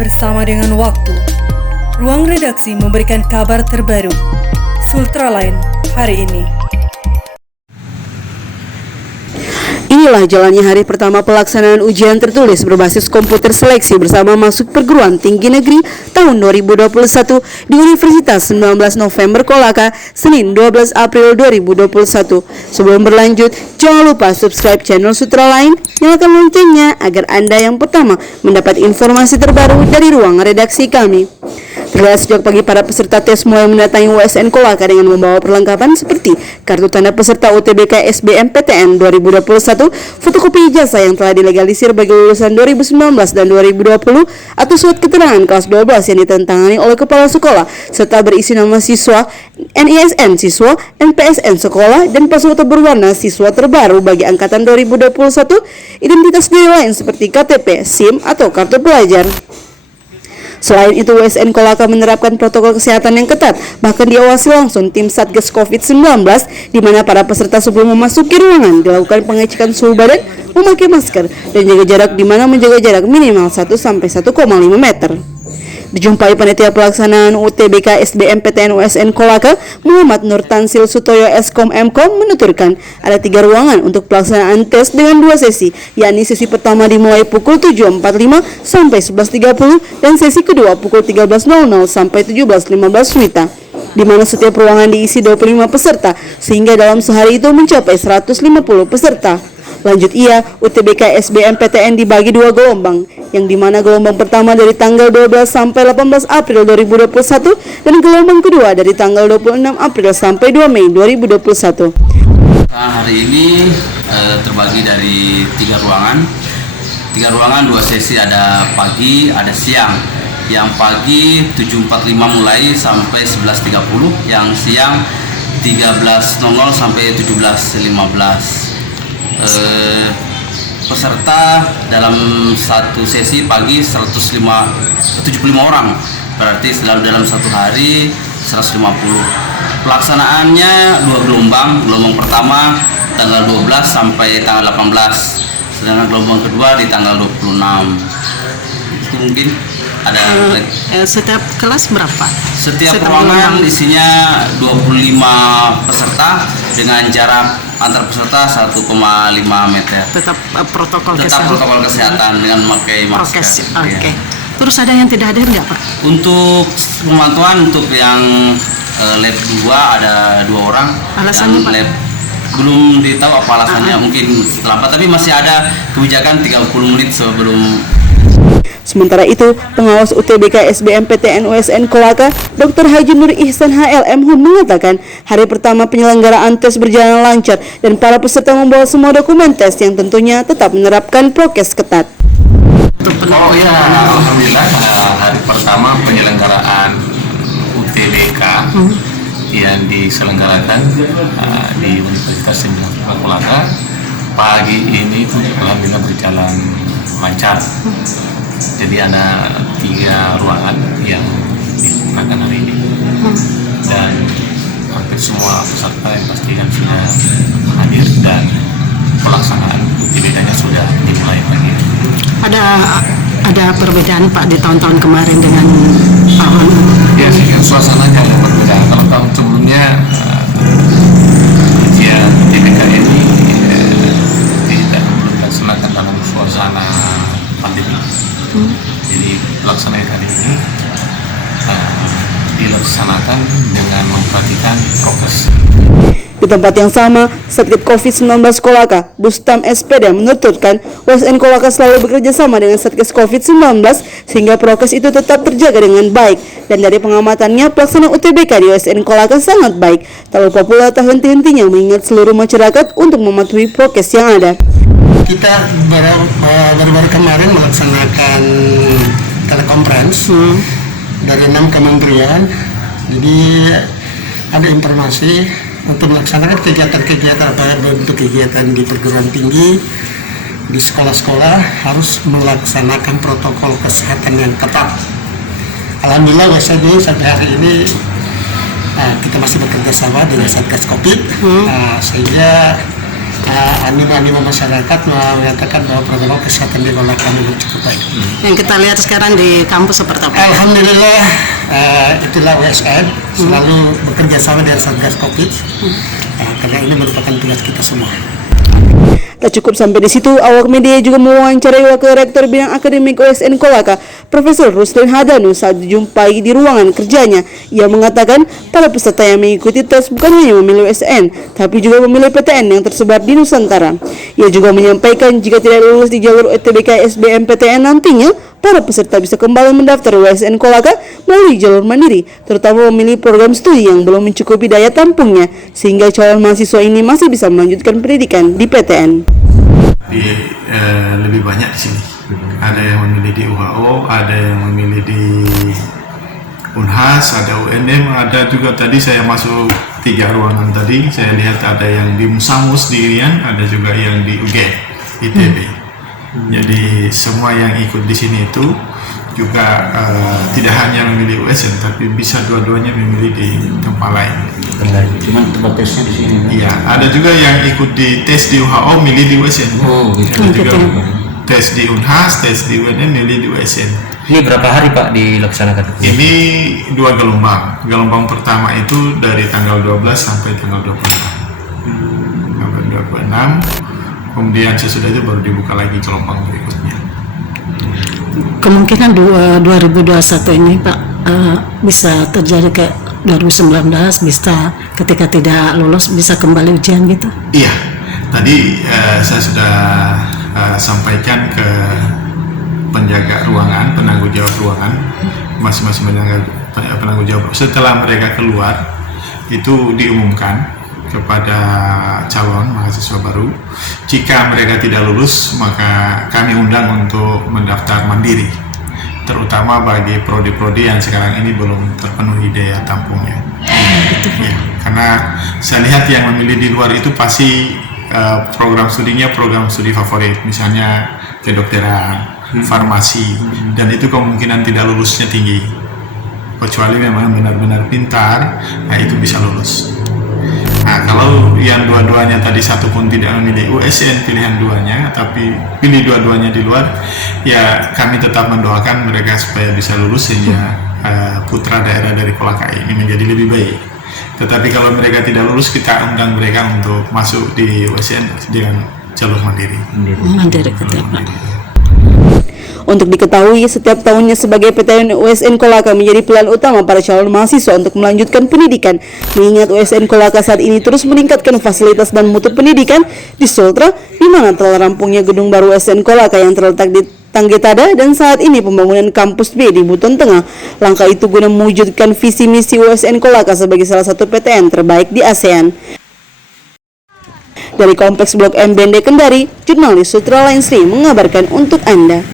bersama dengan waktu. Ruang redaksi memberikan kabar terbaru. Sultraline hari ini. Inilah jalannya hari pertama pelaksanaan ujian tertulis berbasis komputer seleksi bersama masuk perguruan tinggi negeri tahun 2021 di Universitas 19 November Kolaka, Senin 12 April 2021. Sebelum berlanjut, jangan lupa subscribe channel Sultraline, nyalakan loncengnya agar Anda yang pertama mendapat informasi terbaru dari ruang redaksi kami. Terlihat sejak pagi para peserta tes mulai mendatangi USN Kolaka dengan membawa perlengkapan seperti kartu tanda peserta UTBK SBMPTN 2021, fotokopi ijazah yang telah dilegalisir bagi lulusan 2019 dan 2020, atau surat keterangan kelas 12 yang ditentangani oleh kepala sekolah serta berisi nama siswa, NISN siswa, NPSN sekolah, dan paspor berwarna siswa terbaru bagi angkatan 2021, identitas diri lain seperti KTP, SIM, atau kartu pelajar. Selain itu, USN Kolaka menerapkan protokol kesehatan yang ketat, bahkan diawasi langsung tim Satgas COVID-19, di mana para peserta sebelum memasuki ruangan dilakukan pengecekan suhu badan, memakai masker, dan jaga jarak, di mana menjaga jarak minimal 1-1,5 meter. Dijumpai panitia pelaksanaan UTBK SBMPTN USN Kolaka, Muhammad Nur Tansil Sutoyo Eskom Mkom menuturkan ada 3 ruangan untuk pelaksanaan tes dengan 2 sesi, yakni sesi pertama dimulai pukul 7.45 sampai 11.30 dan sesi kedua pukul 13.00 sampai 17.15 WITA, di mana setiap ruangan diisi 25 peserta sehingga dalam sehari itu mencapai 150 peserta. Lanjut ia, UTBK SBMPTN dibagi 2 gelombang, yang dimana gelombang pertama dari tanggal 12 sampai 18 April 2021 dan gelombang kedua dari tanggal 26 April sampai 2 Mei 2021. Hari ini terbagi dari 3 ruangan. 3 ruangan 2 sesi, ada pagi, ada siang. Yang pagi 7.45 mulai sampai 11.30, yang siang 13.00 sampai 17.15. Peserta dalam satu sesi pagi 75 orang, berarti dalam satu hari 150. Pelaksanaannya 2 gelombang. Gelombang pertama tanggal 12 sampai tanggal 18, sedangkan gelombang kedua di tanggal 26. Itu mungkin ada setiap kelas berapa? Setiap ruangan isinya 25 peserta dengan jarak antar peserta 1,5 meter. Tetap protokol kesehatan dengan memakai masker. Oke. Terus ada yang tidak hadir nggak, Pak? Untuk pemantauan untuk yang lab 2 ada 2 orang. Alasannya, Pak? Lab belum ditahu apa alasannya, mungkin terlambat, tapi masih ada kebijakan 30 menit sebelum. Sementara itu, pengawas UTBK SBMPTN USN Kolaka, Dr. Haji Nur Ihsan HLM Hum mengatakan hari pertama penyelenggaraan tes berjalan lancar dan para peserta membawa semua dokumen tes yang tentunya tetap menerapkan prokes ketat. Oh ya, alhamdulillah hari pertama penyelenggaraan UTBK yang diselenggarakan di Universitas 19 Kolaka pagi ini alhamdulillah berjalan lancar. Jadi ada 3 ruangan yang digunakan hari ini, dan hampir semua peserta yang pastikan sudah hadir dan pelaksanaan UTBK-nya sudah dimulai pagi. Ada perbedaan, Pak, di tahun-tahun kemarin dengan tahun? Ya, suasana jauh berbeda. Kalau tahun sebelumnya ujian UTBK ini tidak dilaksanakan dalam suasana pandemi. Jadi pelaksanaan hari ini dilaksanakan dengan memperhatikan prokes. Di tempat yang sama, Satgas COVID-19 Kolaka, Bustam Espeda menuturkan USN Kolaka selalu bekerja sama dengan Satgas COVID-19 sehingga prokes itu tetap terjaga dengan baik, dan dari pengamatannya pelaksanaan UTBK di USN Kolaka sangat baik. Tak lupa pula tak henti-hentinya mengingat seluruh masyarakat untuk mematuhi prokes yang ada. Kita baru-baru kemarin melaksanakan telekonferensi dari 6 kementerian. Jadi ada informasi untuk melaksanakan kegiatan-kegiatan bentuk kegiatan di perguruan tinggi, di sekolah-sekolah harus melaksanakan protokol kesehatan yang ketat. Alhamdulillah WSN sampai hari ini kita masih bekerja sama dengan Satgas Covid, sehingga animo masyarakat mengatakan bahwa protokol kesehatan di Kolaka memang cukup baik. Yang kita lihat sekarang di kampus seperti apa? Alhamdulillah, itulah USN selalu bekerja sama dengan Satgas Covid, karena ini merupakan tugas kita semua. Tak cukup sampai di situ, awak media juga mewawancarai Wakil Rektor Bidang Akademik USN Kolaka, Profesor Ruslan Hadanu saat dijumpai di ruangan kerjanya. Ia mengatakan para peserta yang mengikuti tes bukan hanya memilih USN, tapi juga memilih PTN yang tersebar di Nusantara. Ia juga menyampaikan jika tidak lulus di jalur UTBK SBMPTN nantinya, para peserta bisa kembali mendaftar USN Kolaka melalui jalur mandiri, terutama memilih program studi yang belum mencukupi daya tampungnya, sehingga calon mahasiswa ini masih bisa melanjutkan pendidikan di PTN. Lebih banyak di sini. Ada yang memilih di UHO, ada yang memilih di Unhas, ada UNM, ada juga tadi saya masuk 3 ruangan tadi, saya lihat ada yang di Musamus di Irian, ada juga yang di UGM, ITB. Jadi semua yang ikut di sini itu juga tidak hanya memilih USN, tapi bisa dua-duanya memilih di tempat lain. Cuma tempat tesnya di sini. Iya, ada juga yang ikut di tes di UHO milih di USN. Oh, gitu. Ada juga tes di Unhas, tes di UNM milih di USN. Ini berapa hari Pak dilaksanakan? Ini 2 gelombang. Gelombang pertama itu dari tanggal 12 sampai tanggal 26. Sampai 26. Kemudian sesudah itu baru dibuka lagi gelombang berikutnya. Kemungkinan 2021 ini Pak bisa terjadi kayak 2019, bisa ketika tidak lulus bisa kembali ujian gitu? Iya, tadi saya sudah sampaikan ke penjaga ruangan, penanggung jawab ruangan, masing-masing penanggung jawab. Setelah mereka keluar, itu diumumkan kepada calon mahasiswa baru. Jika mereka tidak lulus, maka kami undang untuk mendaftar mandiri, terutama bagi prodi-prodi yang sekarang ini belum terpenuhi daya tampungnya. Ya, karena saya lihat yang memilih di luar itu pasti program studinya program studi favorit, misalnya kedokteran, farmasi, dan itu kemungkinan tidak lulusnya tinggi. Kecuali memang benar-benar pintar, nah itu bisa lulus. Nah, kalau yang dua-duanya tadi satu pun tidak memilih USN pilihan duanya, tapi pilih dua-duanya di luar, ya kami tetap mendoakan mereka supaya bisa lulus sehingga putra daerah dari Kolaka ini menjadi lebih baik. Tetapi kalau mereka tidak lulus, kita undang mereka untuk masuk di USN dengan jalur mandiri. Mandiri kita Pak. Untuk diketahui, setiap tahunnya sebagai PTN USN Kolaka menjadi pilihan utama para calon mahasiswa untuk melanjutkan pendidikan. Mengingat USN Kolaka saat ini terus meningkatkan fasilitas dan mutu pendidikan di Sultra, di mana telah rampungnya gedung baru USN Kolaka yang terletak di Tanggetada, dan saat ini pembangunan kampus B di Buton Tengah. Langkah itu guna mewujudkan visi misi USN Kolaka sebagai salah satu PTN terbaik di ASEAN. Dari Kompleks Blok M Bende Kendari, jurnalis Sutra Lain Sri mengabarkan untuk Anda.